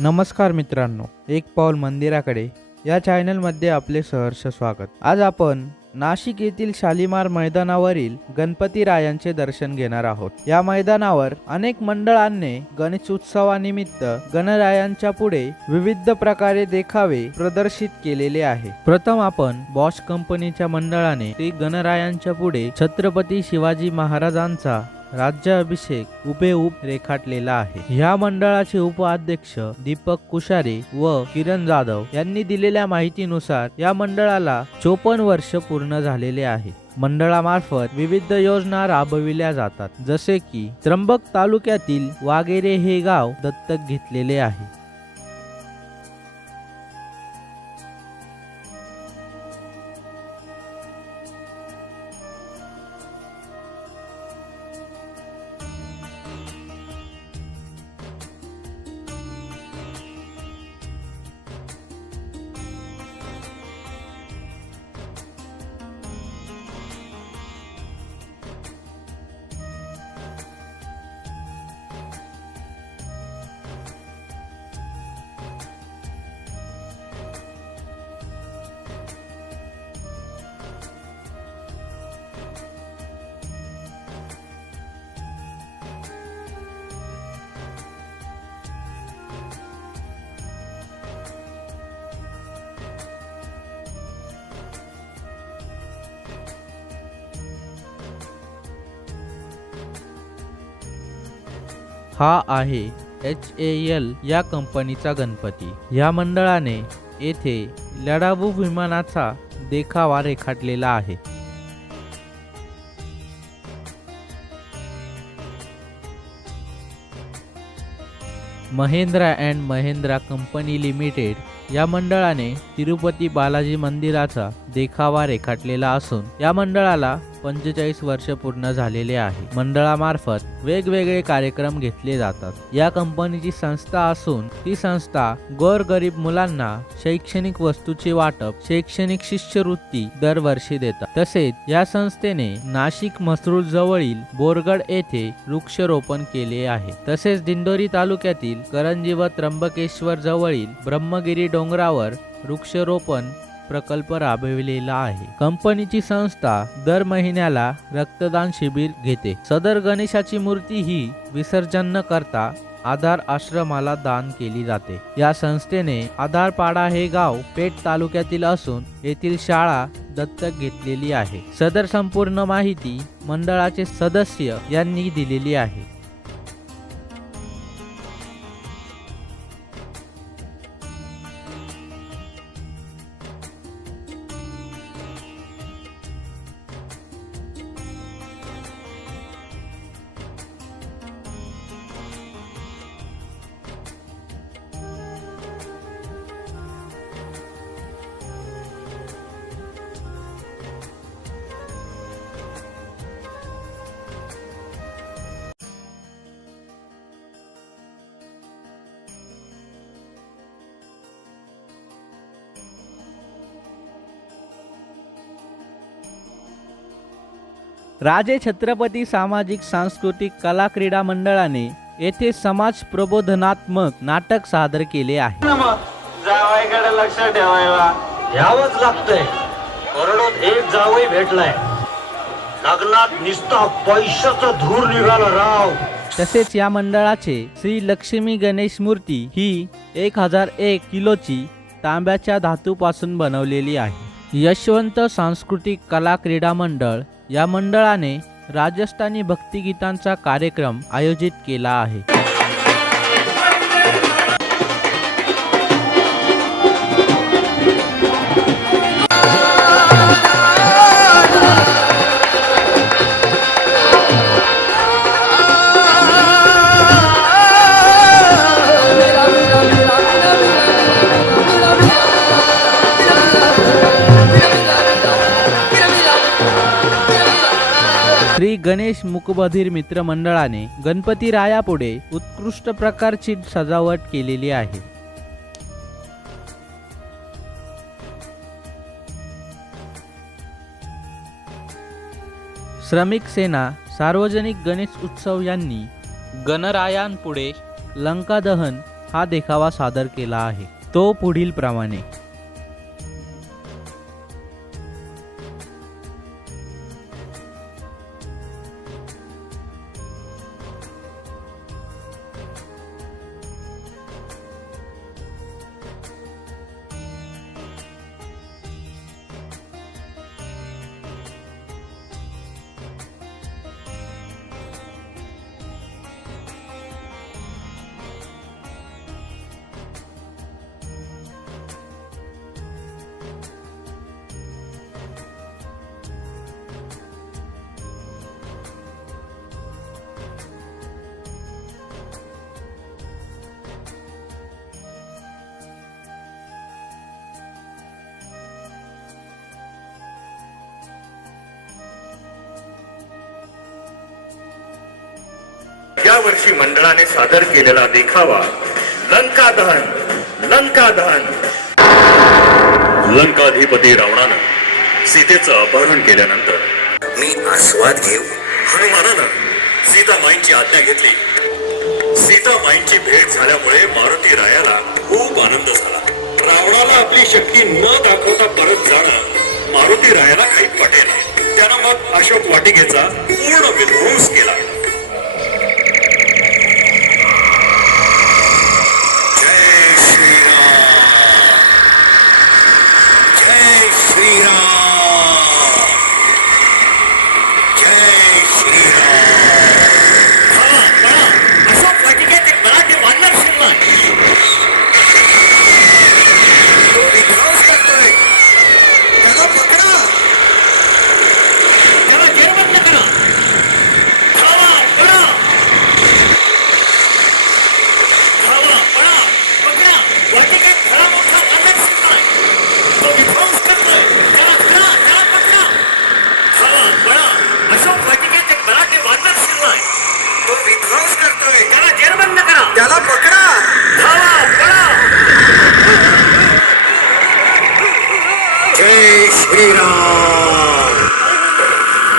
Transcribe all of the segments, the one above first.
नमस्कार मित्रांनो एक पाऊल मंदिराकडे या चॅनलमध्ये आपले सहर्ष स्वागत. आज आपण नाशिक येथील शालिमार मैदानावरील गणपतीरायांचे दर्शन घेणार आहोत. या मैदानावर अनेक मंडळांनी गणेश उत्सवानिमित्त गणरायांच्या पुढे विविध प्रकारे देखावे प्रदर्शित केलेले आहे. प्रथम आपण बॉश कंपनीच्या मंडळाने श्री गणरायांच्या पुढे छत्रपती शिवाजी महाराजांचा राज्याभिषेक उभेऊब रेखाटलेला आहे. ह्या मंडळाचे उपाध्यक्ष दीपक कुशारे व किरण जाधव यांनी दिलेल्या माहितीनुसार या मंडळाला चोपन्न वर्ष पूर्ण झालेले आहे. मंडळामार्फत विविध योजना राबविल्या जातात. जसे की त्र्यंबक तालुक्यातील वागेरे हे गाव दत्तक घेतलेले आहे. हा आहे एच ए एल या कंपनीचा गणपती. या मंडळाने येथे लढाऊ विमानाचा देखावा रेखाटलेला आहे. Mahindra and Mahindra company limited या मंडळाने तिरुपती बालाजी मंदिराचा देखावा रेखाटलेला असून या मंडळाला पंचेचाळीस वर्ष पूर्ण झालेले आहे. मंडळामार्फत वेगवेगळे कार्यक्रम घेतले जातात. या कंपनीची संस्था असून ती संस्था गोरगरीब मुलांना शैक्षणिक वस्तूचे वाटप शैक्षणिक शिष्यवृत्ती दरवर्षी देतात. तसेच या संस्थेने नाशिक मसरूळ जवळील बोरगड येथे वृक्षरोपण केले आहे. तसेच दिंडोरी तालुक्यातील करंजी व त्र्यंबकेश्वर जवळील ब्रह्मगिरी डोंगरावर वृक्षरोपण प्रकल्प राबविलेला आहे. कंपनीची संस्था दर महिन्याला रक्तदान शिबिर घेते. सदर गणेशाची मूर्ती ही विसर्जन न करता आधार आश्रमाला दान केली जाते. या संस्थेने आधारपाडा हे गाव पेठ तालुक्यातील असून येथील शाळा दत्तक घेतलेली आहे. सदर संपूर्ण माहिती मंडळाचे सदस्य यांनी दिलेली आहे. राजे छत्रपती सामाजिक सांस्कृतिक कला क्रीडा मंडळाने येथे समाज प्रबोधनात्मक नाटक सादर केले आहे. लक्ष ठेवायला लागतंय. करोडोत एक जावई भेटलाय. लग्नात निस्ता पैशाचा धूर निघाला राव. तसेच या मंडळाचे श्री लक्ष्मी गणेश मूर्ती ही एक हजार एक किलोची तांब्याच्या धातूपासून बनवलेली आहे. यशवंत सांस्कृतिक कला क्रीडा मंडळ या मंडळाने राजस्थानी भक्तिगीतांचा कार्यक्रम आयोजित केला आहे. गणेश मुकबधीर मित्रमंडळाने गणपती रायापुढे उत्कृष्ट प्रकारची सजावट केलेली आहे. श्रमिक सेना सार्वजनिक गणेश उत्सव यांनी गणरायांपुढे लंका दहन हा देखावा सादर केला आहे. तो पुढील प्रमाणे यावर्षी मंडळाने सादर केलेला देखावा लंका दहन लंका दहन. लंकाधिपती रावणानं सीतेचं अपहरण केल्यानंतर मी आस्वाद घेऊ. हनुमानानं सीतामाईंची आज्ञा घेतली. सीतामाईंची भेट झाल्यामुळे मारुती रायाला खूप आनंद झाला. रावणाला आपली शक्ती न दाखवता परत जाणं मारुती रायाला काही पटेल. त्यानं मग अशोक वाटिकेचा पूर्ण विध्वंस केला जय श्रीराम जय श्रीराम जय श्रीराम अशोक वाटिकेत एक मराठी वानर शिरला तो विध्वंस करतोय त्याला पकडा त्याला जेरबंद करा धावा, पळा. धावा, पळा, पकडा. वाटिकेत खरा मोठा वानर शिरलाय. तो विध्वंस करतोय. त्याला धरा, त्याला पकडा. धावा, पळा. अशोक वाटिकेत एक मराठी वानर शिरलाय. तो विध्वंस करतोय. त्याला जेरबंद करा. त्याला पकडा. धावा, पळा. जय श्रीराम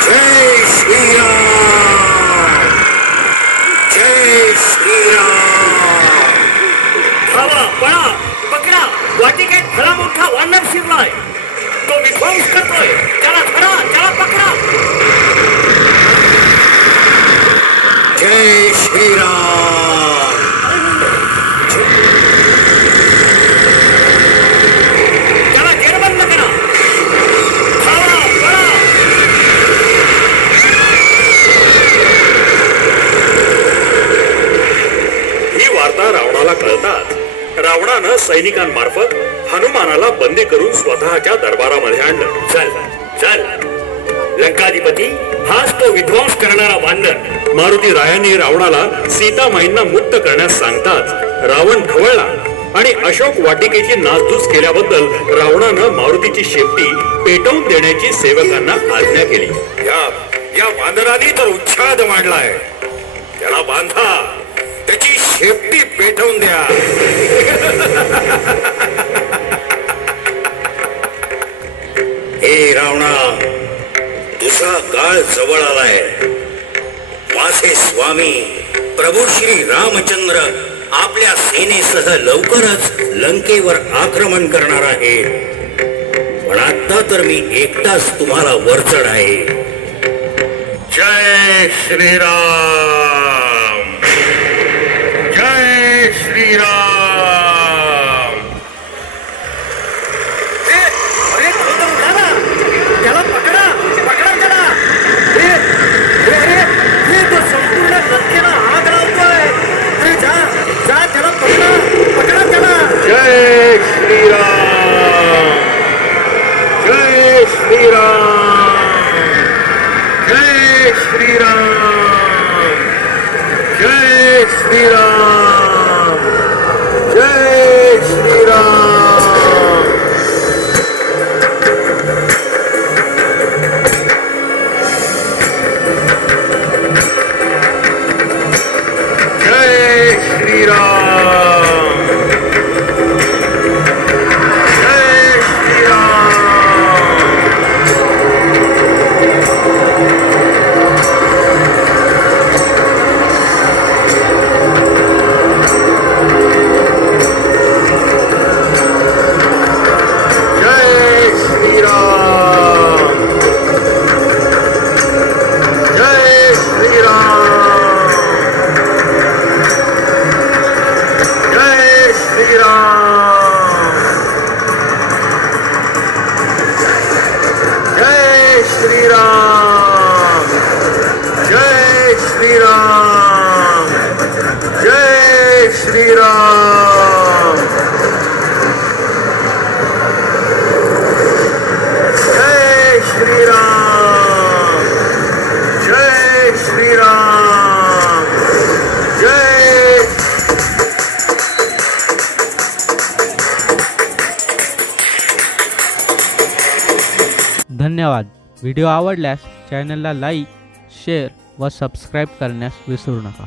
जय श्रीराम जय श्रीराम धावा पळा पकडा वाटिकेत खरा मोठा वानर शिरलाय तो विध्वंस करतोय त्याला धरा त्याला पकडा जय श्रीराम त्याला जेरबंद करा धावा पळा ही वार्ता रावणाला कळतात हनुमानानं सैनिकांमार्फत हनुमानाला बंदी करून स्वतःच्या दरबारामध्ये आणलं. चल चल. लंकाधिपती हाच तो विध्वंस करणारा बांधर मारुती रायाने रावणाला सीतामाईंना मुक्त करण्यास सांगताच रावण खवळला आणि अशोक वाटिकेची नासधूस केल्याबद्दल रावणानं मारुतीची शेपटी पेटवून देण्याची सेवकांना आज्ञा केली. या या बांधराने तर उच्छाद मांडलाय. त्याला बांधा. शेपटी पेटवून द्या. हे रावणा तुझा काळ जवळ आलाय. माझे स्वामी प्रभू श्री रामचंद्र आपल्या सेनेसह लवकरच लंकेवर आक्रमण करणार आहे पण आता तर मी एकटाच तुम्हाला वरचढ आहे. जय श्रीराम! व्हिडिओ आवडल्यास चॅनलला लाईक शेअर व सबस्क्राईब करण्यास विसरू नका.